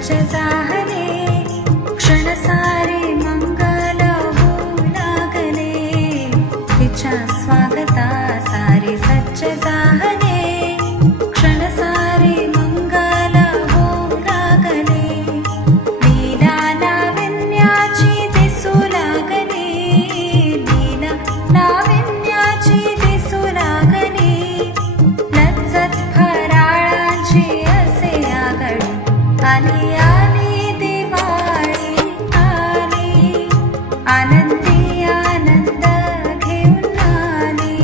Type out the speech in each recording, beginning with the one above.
सच्च झाले, क्षण सारे मंगल होऊ लागले, तिच्या स्वागता सारे सच्च झाले, क्षण सारे मंगल होऊ लागले, लीला लावण्याची दिसू लागली, लीला लावण्याची दिसू लागली, लज्जत फराळाची असे आगळी, आली आली दिवाळी आली, आनंदी आनंद घेऊन आली।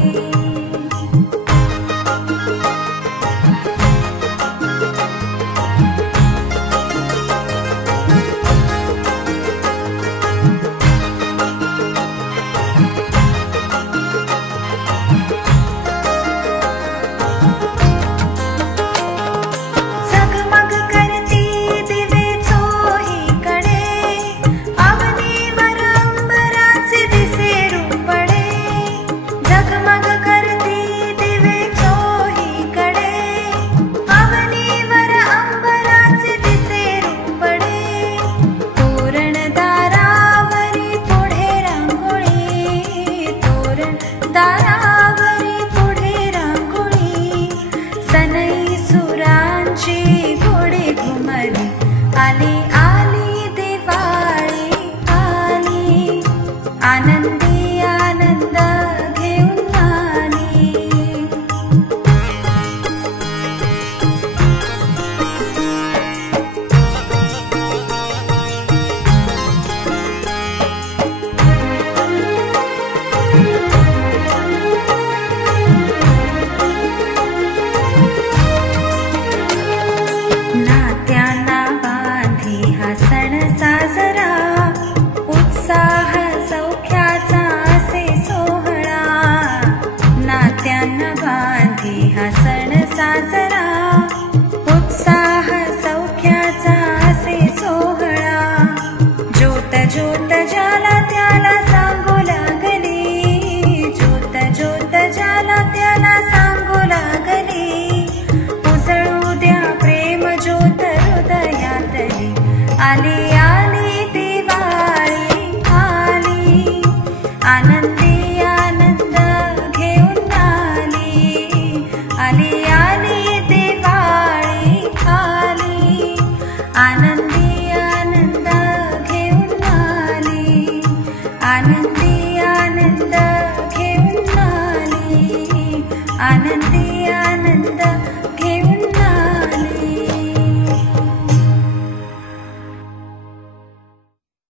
झगमग करती दिवे चोहीकडे, अवनीवर अंबराचे दिसे रूपडे, झगमग करती दिवे चोहीकडे, अवनीवर अंबराचे दिसे रूपडे, तोरण दारावरी पुढे रांगोळी, तोरण दारावरी पुढे रांगोळी, सनई सुरांची घोडी घुमली, आली आली दिवाळी आली, आनंदी आनंद घेऊन आली। नात्यांना बांधी हा सण साजरा, उत्साह सौख्याचा असे सोहळा, नात्यांना बांधी हा सण साजरा, उत्साह सौख्याचा असे सोहळा, ज्योत ज्योत ज्याला त्याला सांगू लागली, ज्योत ज्योत ज्याला त्याला सांगू लागली, उजळू द्या प्रेम ज्योत हृदयातली, आली आली दिवाळी आली, आनंदी आनंद घेऊन आली, आली आली दिवाळी आली, आनंदी आनंद घेऊन आली, आनंदी आनंद घेऊन आली, आनंदी